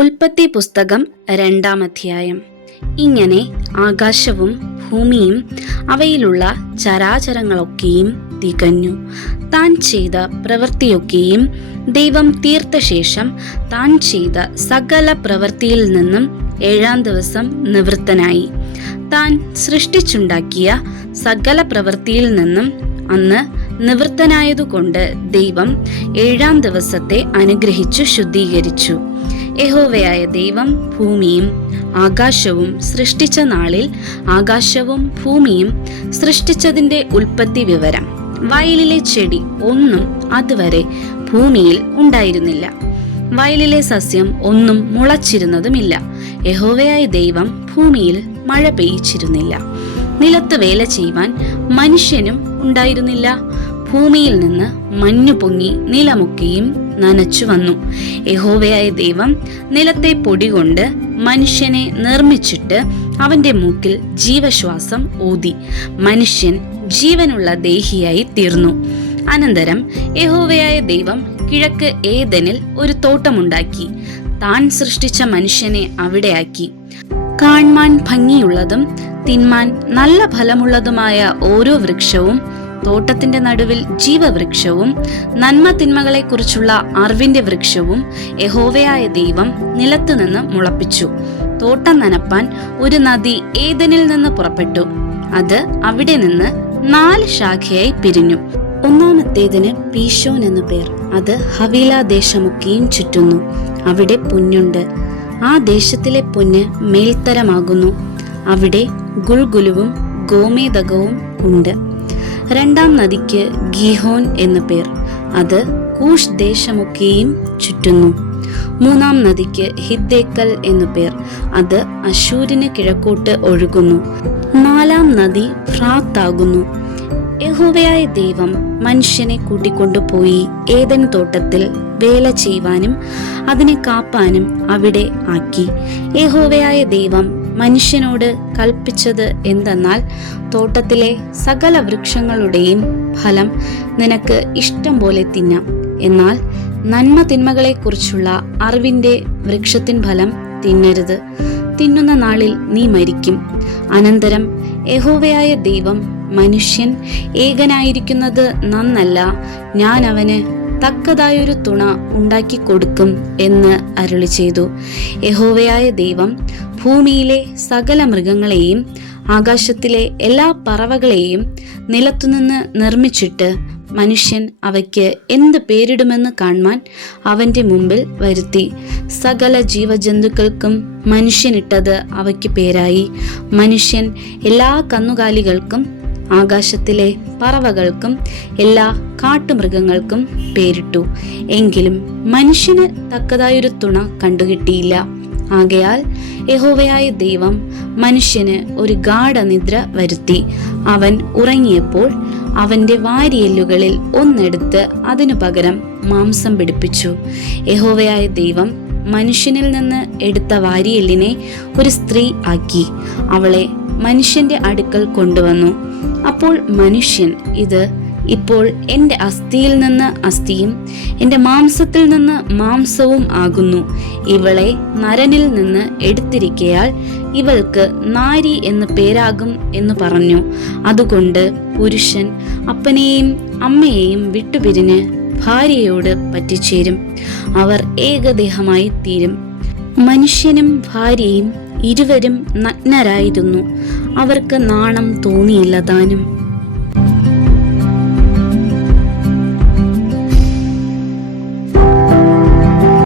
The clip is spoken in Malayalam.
ഉൽപ്പത്തി പുസ്തകം 2-ാം അധ്യായം. ഇങ്ങനെ ആകാശവും ഭൂമിയും അവയിലുള്ള ചരാചരങ്ങളൊക്കെയും തികഞ്ഞു. താൻ ചെയ്ത പ്രവൃത്തിയൊക്കെയും ദൈവം തീർത്ത ശേഷം താൻ ചെയ്ത സകല പ്രവൃത്തിയിൽ നിന്നും 7-ാം ദിവസം നിവൃത്തനായി. താൻ സൃഷ്ടിച്ചുണ്ടാക്കിയ സകല പ്രവൃത്തിയിൽ നിന്നും അന്ന് നിവൃത്തനായതുകൊണ്ട് ദൈവം 7-ാം ദിവസത്തെ അനുഗ്രഹിച്ചു ശുദ്ധീകരിച്ചു. യഹോവയായ ദൈവം ഭൂമിയും ആകാശവും സൃഷ്ടിച്ച നാളിൽ ആകാശവും ഭൂമിയും സൃഷ്ടിച്ചതിന്റെ ഉൽപ്പത്തി വിവരം. വയലിലെ ചെടി ഒന്നും അതുവരെ ഭൂമിയിൽ ഉണ്ടായിരുന്നില്ല. വയലിലെ സസ്യം ഒന്നും മുളച്ചിരുന്നതുമില്ല. യഹോവയായ ദൈവം ഭൂമിയിൽ മഴ പെയ്യിച്ചിരുന്നില്ല. നിലത്ത് വേല ചെയ്യുവാൻ മനുഷ്യനും ഉണ്ടായിരുന്നില്ല. ഭൂമിയിൽ നിന്ന് മഞ്ഞു പൊങ്ങി നിലമൊക്കെയും നനച്ചു വന്നു. യഹോവയായ ദൈവം നിലത്തെ പൊടി കൊണ്ട് മനുഷ്യനെ നിർമ്മിച്ചിട്ട് അവന്റെ മൂക്കിൽ ജീവശ്വാസം ഊതി. മനുഷ്യൻ ജീവനുള്ള ദേഹിയായി തീർന്നു. അനന്തരം യഹോവയായ ദൈവം കിഴക്ക് ഏദനിൽ ഒരു തോട്ടമുണ്ടാക്കി. താൻ സൃഷ്ടിച്ച മനുഷ്യനെ അവിടെയാക്കി. കാൺമാൻ ഭംഗിയുള്ളതും തിന്മാൻ നല്ല ഫലമുള്ളതുമായ ഓരോ വൃക്ഷവും, തോട്ടത്തിന്റെ നടുവിൽ ജീവവൃക്ഷവും നന്മ തിന്മകളെ കുറിച്ചുള്ള അറിവിന്റെ വൃക്ഷവും യഹോവയായ ദൈവം നിലത്തുനിന്ന് മുളപ്പിച്ചു. തോട്ടം നനപ്പാൻ ഒരു നദി ഏദനിൽ നിന്ന് പുറപ്പെട്ടു. അത് അവിടെ നിന്ന് 4 ശാഖയായി പിരിഞ്ഞു. ഒന്നാമത്തേതിന് പീശോൻ എന്നു പേർ. അത് ഹവീല ദേശമൊക്കെയും ചുറ്റുന്നു. അവിടെ പൊന്നുണ്ട്. ആ ദേശത്തിലെ പൊന്ന് മേൽത്തരമാകുന്നു. അവിടെ ഗുൽഗുലുവും ഗോമേദകവും ഉണ്ട്. 2-ാം നദിക്ക് ഗീഹോൻ എന്നു പേർ. അത് കൂഷ് ദേശമൊക്കെയും ചുറ്റുന്നു. 3-ാം നദിക്ക് ഹിദ്ദേക്കൽ എന്നു പേർ. അത് അശൂരിന് കിഴക്കോട്ട് ഒഴുകുന്നു. 4-ാം നദി ഫ്രാത്താകുന്നു. യഹോവയായ ദൈവം മനുഷ്യനെ കൂട്ടിക്കൊണ്ടുപോയി ഏദൻ തോട്ടത്തിൽ വേല ചെയ്യുവാനും അതിനെ കാപ്പാനും അവിടെ ആക്കി. യഹോവയായ ദൈവം മനുഷ്യനോട് കൽപ്പിച്ചത് എന്തെന്നാൽ, തോട്ടത്തിലെ സകല വൃക്ഷങ്ങളുടെയും ഫലം നിനക്ക് ഇഷ്ടം പോലെ തിന്നാം. എന്നാൽ നന്മ തിന്മകളെ കുറിച്ചുള്ള അറിവിന്റെ വൃക്ഷത്തിൻ ഫലം തിന്നരുത്. തിന്നുന്ന നാളിൽ നീ മരിക്കും. അനന്തരം യഹോവയായ ദൈവം, മനുഷ്യൻ ഏകനായിരിക്കുന്നത് നന്നല്ല, ഞാൻ അവന് തക്കതായൊരു തുണ ഉണ്ടാക്കി കൊടുക്കും എന്ന് അരുളി ചെയ്തു. യഹോവയായ ദൈവം ഭൂമിയിലെ സകല മൃഗങ്ങളെയും ആകാശത്തിലെ എല്ലാ പറവകളെയും നിലത്തുനിന്ന് നിർമ്മിച്ചിട്ട് മനുഷ്യൻ അവയ്ക്ക് എന്ത് പേരിടുമെന്ന് കാണുവാൻ അവന്റെ മുമ്പിൽ വരുത്തി. സകല ജീവജന്തുക്കൾക്കും മനുഷ്യനിട്ടത് അവയ്ക്ക് പേരായി. മനുഷ്യൻ എല്ലാ കന്നുകാലികൾക്കും ആകാശത്തിലെ പറവകൾക്കും എല്ലാ കാട്ടുമൃഗങ്ങൾക്കും പേരിട്ടു. എങ്കിലും മനുഷ്യന് തക്കതായൊരു തുണ കണ്ടുകിട്ടിയില്ല. ആകയാൽ യഹോവയായ ദൈവം മനുഷ്യന് ഒരു ഗാഢനിദ്ര വരുത്തി. അവൻ ഉറങ്ങിയപ്പോൾ അവന്റെ വാരിയെല്ലുകളിൽ ഒന്നെടുത്ത് അതിനു പകരം മാംസം പിടിപ്പിച്ചു. യഹോവയായ ദൈവം മനുഷ്യനിൽ നിന്ന് എടുത്ത വാരിയെല്ലിനെ ഒരു സ്ത്രീ ആക്കി അവളെ മനുഷ്യന്റെ അടുക്കൽ കൊണ്ടുവന്നു. അപ്പോൾ മനുഷ്യൻ, ഇത് ഇപ്പോൾ എൻ്റെ അസ്ഥിയിൽ നിന്ന് അസ്ഥിയും എൻ്റെ മാംസത്തിൽ നിന്ന് മാംസവും ആകുന്നു. ഇവളെ നരനിൽ നിന്ന് എടുത്തിരിക്കയാൽ ഇവൾക്ക് നാരി എന്ന് പേരാകും എന്ന് പറഞ്ഞു. അതുകൊണ്ട് പുരുഷൻ അപ്പനെയും അമ്മയെയും വിട്ടുപിരിഞ്ഞ് ഭാര്യയോട് പറ്റിച്ചേരും. അവർ ഏകദേഹമായി തീരും. മനുഷ്യനും ഭാര്യയും ഇരുവരും നഗ്നരായിരുന്നു. അവർക്ക് നാണം തോന്നിയില്ല താനും.